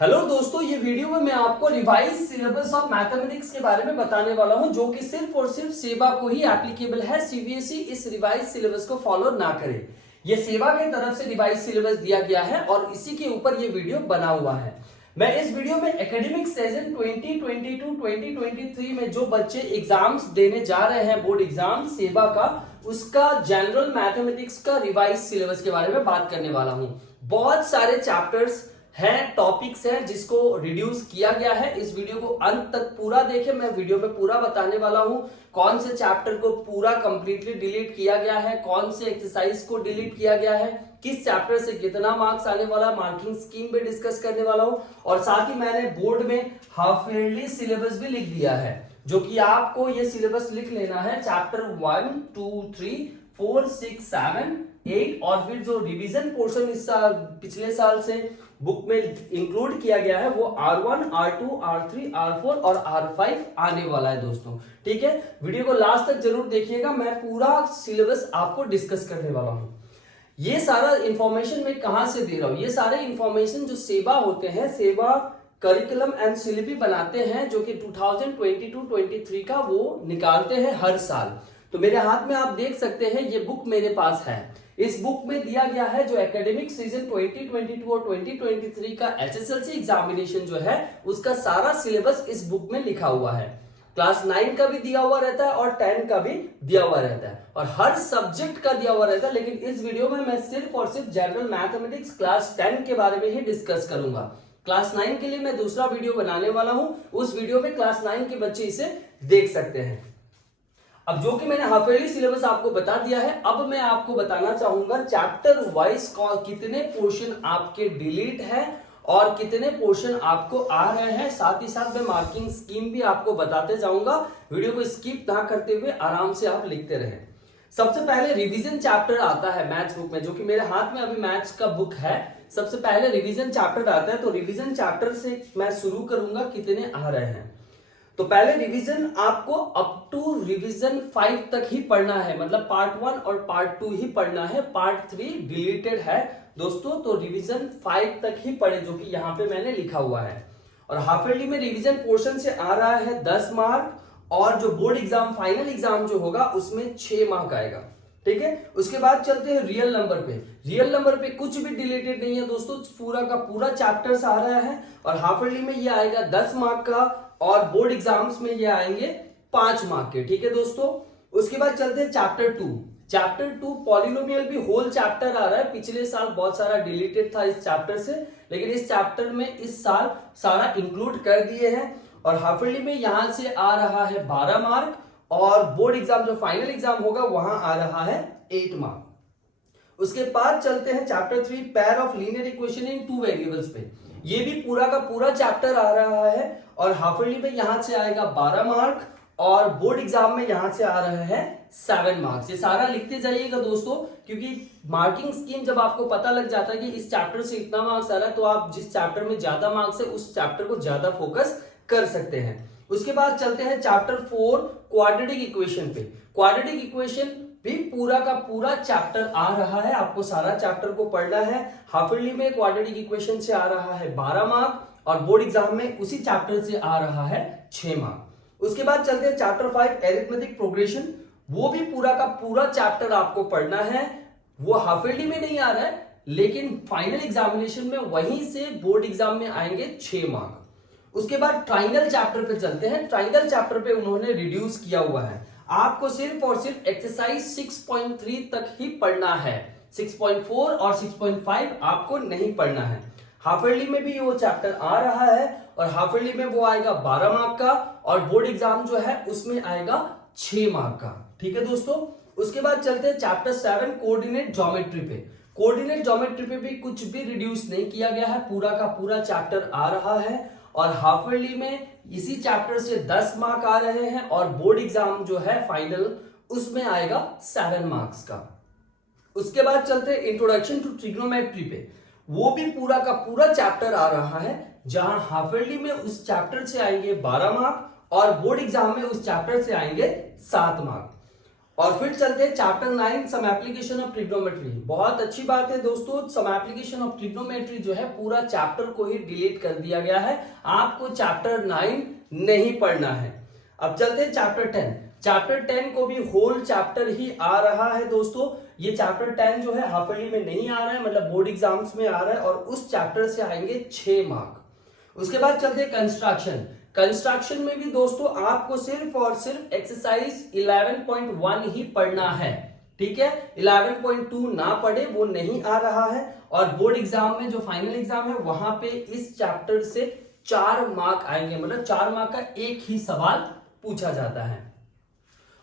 Hello दोस्तों, ये video में मैं आपको रिवाइज सिलेबस ऑफ मैथमेटिक्स के बारे में बताने वाला हूं, जो कि सिर्फ और सिर्फ सेवा को ही एप्लीकेबल है। सीबीएसई इस रिवाइज सिलेबस को फॉलो ना करे। ये सेवा की तरफ से रिवाइज सिलेबस दिया गया है और इसी के ऊपर ये वीडियो बना हुआ है। मैं इस वीडियो में एकेडमिक सेशन 2022-2023 में जो बच्चे एग्जाम्स देने जा रहे हैं, बोर्ड एग्जाम सेवा का, उसका जनरल मैथमेटिक्स का रिवाइज सिलेबस के बारे में बात करने वाला हूं। बहुत सारे चैप्टर्स हैं, टॉपिक्स हैं जिसको रिड्यूस किया गया है। इस वीडियो को अंत तक पूरा देखें। मैं वीडियो में पूरा बताने वाला हूं कौन से चैप्टर को पूरा कंप्लीटली डिलीट किया गया है, कौन से एक्सरसाइज को डिलीट किया गया है, किस चैप्टर से कितना मार्क्स आने वाला, मार्किंग स्कीम पे डिस्कस करने वाला हूं। और साथ ही मैंने बोर्ड में हाफ ईयरली सिलेबस भी लिख दिया है, जो कि आपको ये सिलेबस लिख लेना है। चैप्टर 1, 2, 3, 4, 6, 7, 8 और फिर जो रिवीजन पोर्शन इस साल पिछले साल से बुक में इंक्लूड किया गया है वो R1, R2, R3, R4 और R5 आने वाला है दोस्तों। ठीक है, वीडियो को लास्ट तक जरूर देखिएगा। मैं पूरा सिलेबस आपको डिस्कस करने वाला हूं। ये सारा इंफॉर्मेशन मैं कहां से दे रहा हूं? ये सारे इंफॉर्मेशन जो सेवा होते हैं, सेवा करिकुलम एंड सिलेबी बनाते हैं, जो कि 2022-23 का वो निकालते हैं हर साल। तो मेरे हाथ में आप देख सकते हैं, ये बुक मेरे पास है। इस बुक में दिया गया है जो एकेडमिक सीजन 2022 और 2023 का एचएसएलसी एग्जामिनेशन जो है, उसका सारा सिलेबस इस बुक में लिखा हुआ है। क्लास 9 का भी दिया हुआ रहता है और 10 का भी दिया हुआ रहता है और हर सब्जेक्ट का दिया हुआ रहता है। लेकिन इस वीडियो में मैं सिर्फ और सिर्फ जनरल मैथमेटिक्स क्लास 10 के बारे में ही डिस्कस करूंगा। क्लास 9 के लिए मैं दूसरा वीडियो बनाने वाला हूं। उस वीडियो में क्लास 9 के बच्चे इसे देख सकते हैं। अब जो कि मैंने हाफ ईयरली सिलेबस आपको बता दिया है, अब मैं आपको बताना चाहूंगा चैप्टर वाइज कितने पोर्शन आपके डिलीट है और कितने पोर्शन आपको आ रहे हैं। साथ ही साथ मैं मार्किंग स्कीम भी आपको बताते जाऊंगा। वीडियो को स्किप ना करते हुए आराम से आप लिखते रहें। सबसे पहले रिवीजन चैप्टर आता है मैथ्स बुक में, जो कि मेरे हाथ में अभी मैथ्स का बुक है। सबसे पहले रिवीजन चैप्टर आता है, तो रिवीजन चैप्टर से मैं शुरू करूंगा कितने आ रहे हैं। तो पहले रिवीजन आपको अप टू रिवीजन 5 तक ही पढ़ना है, मतलब पार्ट 1 और पार्ट 2 ही पढ़ना है। पार्ट 3 डिलीटेड है दोस्तों, तो रिवीजन 5 तक ही पढ़े, जो कि यहाँ पे मैंने लिखा हुआ है। और हाफ ईयरली में रिवीजन पोर्शन से आ रहा है 10 मार्क और जो बोर्ड एग्जाम फाइनल एग्जाम जो होगा उसमें 6 मार्क आएगा। ठीक है, उसके बाद चलते हैं रियल नंबर पे। रियल नंबर पे कुछ भी डिलीटेड नहीं है दोस्तों, पूरा का पूरा चैप्टर्स आ रहा है और हाफ ईयरली में ये आएगा 10 मार्क का और बोर्ड एग्जाम्स में ये आएंगे 5 मार्क के। ठीक है दोस्तों, उसके बाद चलते हैं चैप्टर 2। चैप्टर 2 पॉलिनोमियल भी होल चैप्टर आ रहा है। पिछले साल बहुत सारा डिलीटेड था इस चैप्टर से, लेकिन इस चैप्टर में इस साल सारा इंक्लूड कर दिए हैं। और हाफ ईयरली में यहां से आ रहा है 12 मार्क और बोर्ड एग्जाम जो फाइनल एग्जाम होगा वहां आ रहा है 8 मार्क। उसके बाद चलते हैं chapter 3 pair of linear equation in 2 variables पे। ये भी पूरा का पूरा चैप्टर आ रहा है और हाफ ईयरली में यहां से आएगा 12 मार्क और बोर्ड एग्जाम में यहां से आ रहे हैं 7 मार्क्स। ये सारा लिखते जाइएगा दोस्तों, क्योंकि मार्किंग स्कीम जब आपको पता लग जाता है कि इस चैप्टर से इतना मार्क्स आ रहा है, तो आप जिस चैप्टर में ज्यादा मार्क्स है उस चैप्टर को ज्यादा फोकस कर सकते हैं। उसके बाद चलते हैं चैप्टर 4 क्वाड्रेटिक इक्वेशन पे। क्वाड्रेटिक इक्वेशन भी पूरा का पूरा चैप्टर आ रहा है, आपको सारा चैप्टर को पढ़ना है। हाफ ईयरली में क्वाड्रेटिक इक्वेशन से आ रहा है 12 मार्क और बोर्ड एग्जाम में उसी चैप्टर से आ रहा है 6 मार्क। उसके बाद चलते हैं चैप्टर 5 अरिथमेटिक प्रोग्रेशन। वो भी पूरा का पूरा चैप्टर आपको पढ़ना है। वो हाफ ईयरली में नहीं आ रहा है, लेकिन फाइनल एग्जामिनेशन में वहीं से बोर्ड एग्जाम में आएंगे 6 मार्क। उसके बाद ट्राइंगल चैप्टर पे चलते हैं। ट्राइंगल चैप्टर पे उन्होंने रिड्यूस किया हुआ है। आपको सिर्फ और सिर्फ एक्सरसाइज 6.3 तक ही पढ़ना है। 6.4 और 6.5 आपको नहीं पढ़ना है। हाफ ईयरली में भी वो चैप्टर आ रहा है और हाफ ईयरली में वो आएगा 12 मार्क का और बोर्ड एग्जाम जो है उसमें आएगा 6 मार्क का। ठीक है दोस्तों, उसके बाद चलते हैं चैप्टर 7 कोऑर्डिनेट ज्योमेट्री पे। कोऑर्डिनेट ज्योमेट्री पे भी कुछ भी रिड्यूस नहीं किया गया है, पूरा का पूरा चैप्टर आ रहा है और हाफ ईयरली में इसी चैप्टर से 10 मार्क आ रहे हैं और बोर्ड एग्जाम जो है फाइनल उसमें आएगा 7 मार्क्स का। उसके बाद चलते हैं इंट्रोडक्शन टू ट्रिग्नोमेट्री पे। वो भी पूरा का पूरा चैप्टर आ रहा है, जहां हाफ ईयरली में उस चैप्टर से आएंगे 12 मार्क और बोर्ड एग्जाम में उस चैप्टर से आएंगे 7 मार्क। और फिर चलते हैं chapter 9 some application of trigonometry. बहुत अच्छी बात है दोस्तों, सम एप्लीकेशन ऑफ ट्रिग्नोमेट्री जो है पूरा चैप्टर को ही डिलीट कर दिया गया है, आपको चैप्टर 9 नहीं पढ़ना है। अब चलते हैं चैप्टर 10। चैप्टर 10 को भी होल चैप्टर ही आ रहा है दोस्तों। ये चैप्टर 10 जो है हाफ ईयरली में नहीं आ रहा है, मतलब बोर्ड एग्जाम्स में आ रहा है, और उस चैप्टर से आएंगे 6 मार्क। उसके बाद चलते हैं कंस्ट्रक्शन। कंस्ट्रक्शन में भी दोस्तों आपको सिर्फ और सिर्फ एक्सरसाइज 11.1 ही पढ़ना है, ठीक है। 11.2 ना पढ़े, वो नहीं आ रहा है। और बोर्ड एग्जाम में जो फाइनल एग्जाम है वहां पे इस चैप्टर से 4 मार्क आएंगे, मतलब 4 मार्क का एक ही सवाल पूछा जाता है।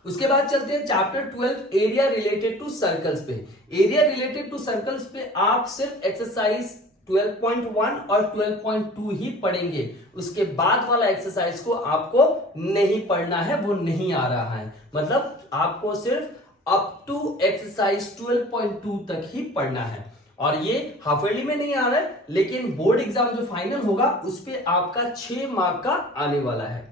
उसके बाद चलते हैं chapter 12 area related to circles पे। एरिया रिलेटेड टू सर्कल्स पे आप सिर्फ एक्सरसाइज 12.1 और 12.2 ही पढ़ेंगे, उसके बाद वाला एक्सरसाइज को आपको नहीं पढ़ना है, वो नहीं आ रहा है। मतलब आपको सिर्फ अप टू एक्सरसाइज 12.2 तक ही पढ़ना है। और ये हाफ ईयरली में नहीं आ रहा है, लेकिन बोर्ड एग्जाम जो फाइनल होगा उस पे आपका 6 मार्क का आने वाला है।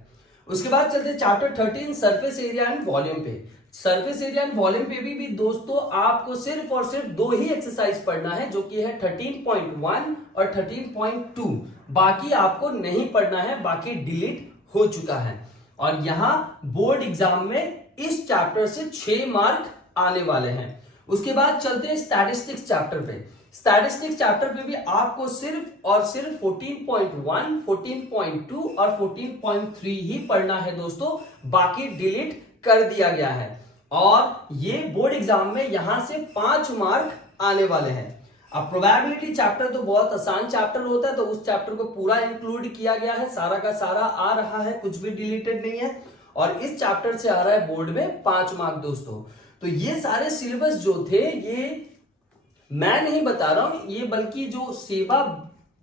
उसके बाद चलते हैं chapter 13 surface area and volume पे। सरफेस एरिया एंड वॉल्यूम पे भी दोस्तों आपको सिर्फ और सिर्फ 2 ही एक्सरसाइज पढ़ना है, जो कि है 13.1 और 13.2। बाकी आपको नहीं पढ़ना है, बाकी डिलीट हो चुका है। और यहां बोर्ड एग्जाम में इस चैप्टर से 6 मार्क आने वाले हैं। उसके बाद चलते हैं स्टैटिस्टिक्स चैप्टर पे। स्टैटिस्टिक्स चैप्टर पे भी आपको सिर्फ और सिर्फ 14.1, 14.2 और 14.3 ही पढ़ना है दोस्तों, बाकी डिलीट कर दिया गया है। और ये बोर्ड एग्जाम में यहां से 5 मार्क आने वाले हैं। अब प्रोबेबिलिटी चैप्टर तो बहुत आसान चैप्टर होता है, तो उस चैप्टर को पूरा इंक्लूड किया गया है, सारा का सारा आ रहा है, कुछ भी डिलीटेड नहीं है। और इस चैप्टर से आ रहा है बोर्ड में 5 मार्क दोस्तों। तो ये सारे सिलेबस जो थे, ये मैं नहीं बता रहा हूं, ये बल्कि जो सेवा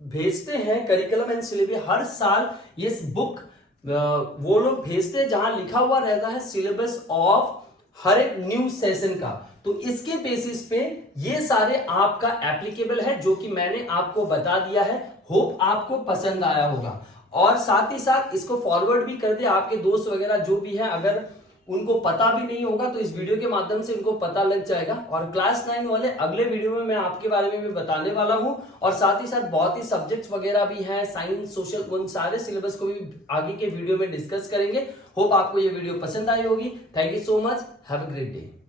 भेजते हैं करिकुलम एंड सिलेबस हर साल, ये बुक वो लोग भेजते हैं जहां लिखा हुआ रहता है सिलेबस ऑफ हर एक न्यू सेशन का। तो इसके बेसिस पे ये सारे आपका एप्लीकेबल है, जो कि मैंने आपको बता दिया है। होप आपको पसंद आया होगा, और साथ ही साथ इसको फॉरवर्ड भी कर दे आपके दोस्त वगैरह जो भी हैं, अगर उनको पता भी नहीं होगा तो इस वीडियो के माध्यम से उनको पता लग जाएगा। और क्लास 9 वाले अगले वीडियो में मैं आपके बारे में भी बताने वाला हूं, और साथ ही साथ बहुत ही सब्जेक्ट्स वगैरह भी हैं, साइंस, सोशल, उन सारे सिलेबस को भी आगे के वीडियो में डिस्कस करेंगे। होप आपको ये वीडियो पसंद आई होगी। Thank you so much, have a great day.